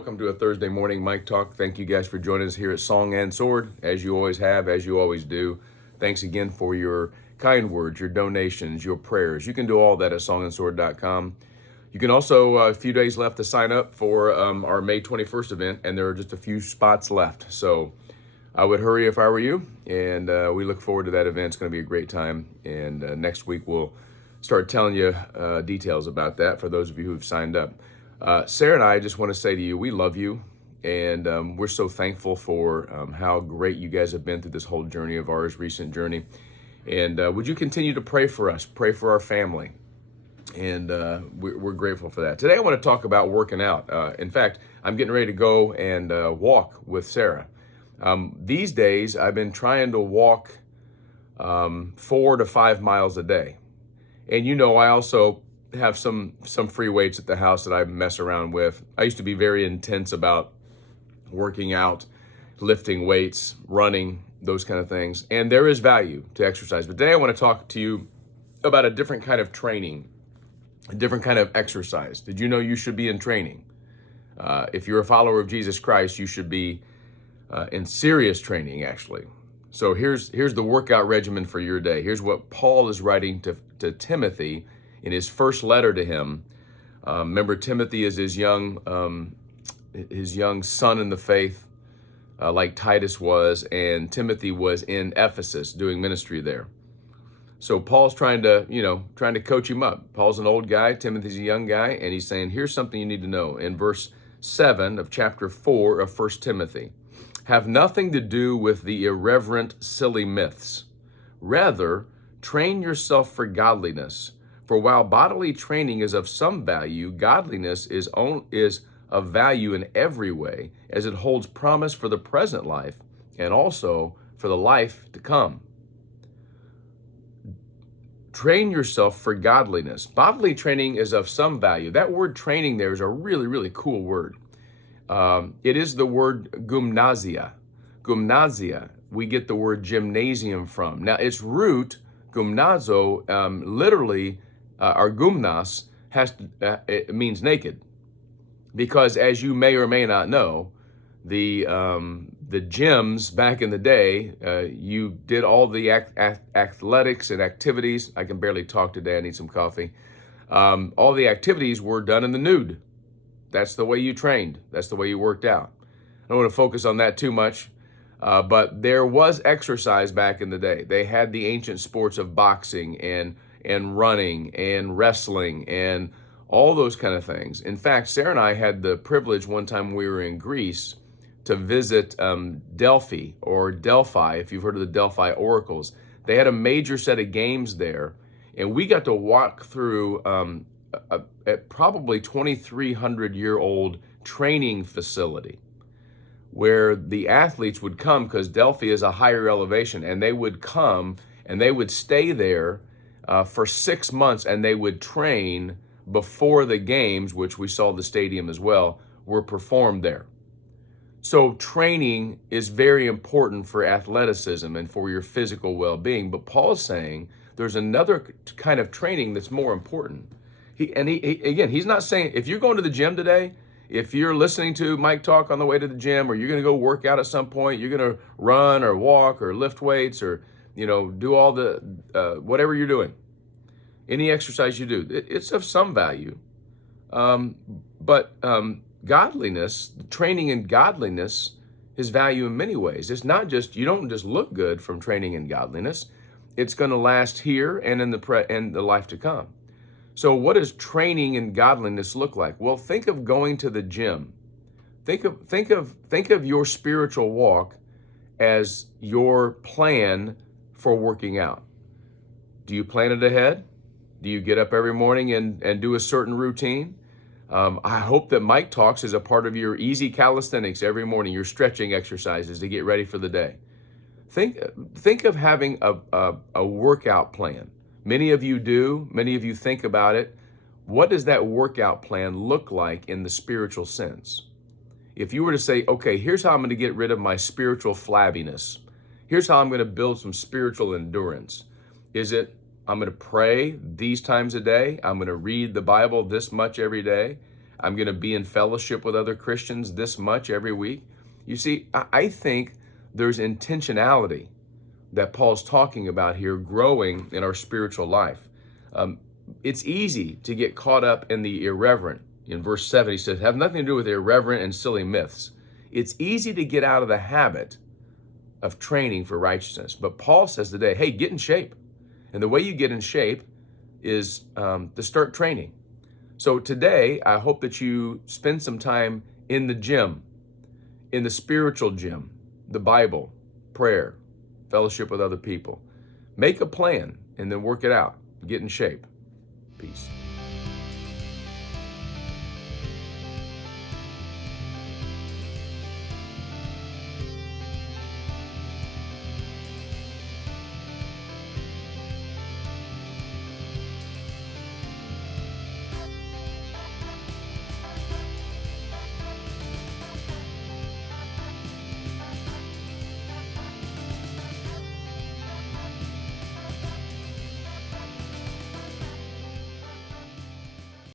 Welcome to a Thursday morning Mike Talk. Thank you guys for joining us here at Song and Sword, as you always have, as you always do. Thanks again for your kind words, your donations, your prayers. You can do all that at songandsword.com. You can also, a few days left to sign up for our May 21st event, and there are just a few spots left. So I would hurry if I were you, and we look forward to that event. It's going to be a great time, and next week we'll start telling you details about that for those of you who've signed up. Sarah and I just want to say to you, we love you, and we're so thankful for how great you guys have been through this whole journey of ours, recent journey. And would you continue to pray for us, pray for our family? And we're grateful for that. Today I want to talk about working out. In fact, I'm getting ready to go and walk with Sarah. These days, I've been trying to walk 4 to 5 miles a day. And you know, I also have some free weights at the house that I mess around with. I used to be very intense about working out, lifting weights, running, those kind of things. And there is value to exercise. But today I want to talk to you about a different kind of training, a different kind of exercise. Did you know you should be in training? If you're a follower of Jesus Christ, you should be in serious training, actually. So here's the workout regimen for your day. Here's what Paul is writing to Timothy in his first letter to him. Remember, Timothy is his young son in the faith, like Titus was, and Timothy was in Ephesus doing ministry there. So Paul's trying to coach him up. Paul's an old guy, Timothy's a young guy, and he's saying, here's something you need to know. In verse 7 of chapter 4 of 1 Timothy, have nothing to do with the irreverent, silly myths. Rather, train yourself for godliness. For while bodily training is of some value, godliness is of value in every way, as it holds promise for the present life and also for the life to come. Train yourself for godliness. Bodily training is of some value. That word training there is a really, really cool word. It is the word gymnasia. Gymnasia, we get the word gymnasium from. Now, its root, gymnazo, literally, or gymnas, it means naked. Because as you may or may not know, the gyms back in the day, you did all the athletics and activities. I can barely talk today. I need some coffee. All the activities were done in the nude. That's the way you trained. That's the way you worked out. I don't want to focus on that too much, but there was exercise back in the day. They had the ancient sports of boxing and running and wrestling and all those kind of things. In fact, Sarah and I had the privilege one time we were in Greece to visit Delphi, or Delphi, if you've heard of the Delphi oracles. They had a major set of games there, and we got to walk through a probably 2,300-year-old training facility where the athletes would come, because Delphi is a higher elevation, and they would come and they would stay there for 6 months, and they would train before the games, which we saw the stadium as well, were performed there. So training is very important for athleticism and for your physical well-being. But Paul's saying there's another kind of training that's more important. He's not saying, if you're going to the gym today, if you're listening to Mike Talk on the way to the gym, or you're going to go work out at some point, you're going to run or walk or lift weights or, do all the, whatever you're doing, any exercise you do, it's of some value. But godliness, training in godliness is value in many ways. It's not just, you don't just look good from training in godliness. It's going to last here and in the life to come. So what does training in godliness look like? Well, think of going to the gym. Think of your spiritual walk as your plan for working out. Do you plan it ahead? Do you get up every morning and do a certain routine? I hope that Mike Talks is a part of your easy calisthenics every morning, your stretching exercises to get ready for the day. Think of having a workout plan. Many of you do. Many of you think about it. What does that workout plan look like in the spiritual sense? If you were to say, okay, here's how I'm going to get rid of my spiritual flabbiness. Here's how I'm going to build some spiritual endurance. Is it, I'm going to pray these times a day. I'm going to read the Bible this much every day. I'm going to be in fellowship with other Christians this much every week. You see, I think there's intentionality that Paul's talking about here, growing in our spiritual life. It's easy to get caught up in the irreverent. In verse 7, he says, have nothing to do with irreverent and silly myths. It's easy to get out of the habit of training for righteousness. But Paul says today, hey, get in shape. And the way you get in shape is to start training. So today, I hope that you spend some time in the gym, in the spiritual gym, the Bible, prayer, fellowship with other people. Make a plan and then work it out. Get in shape. Peace.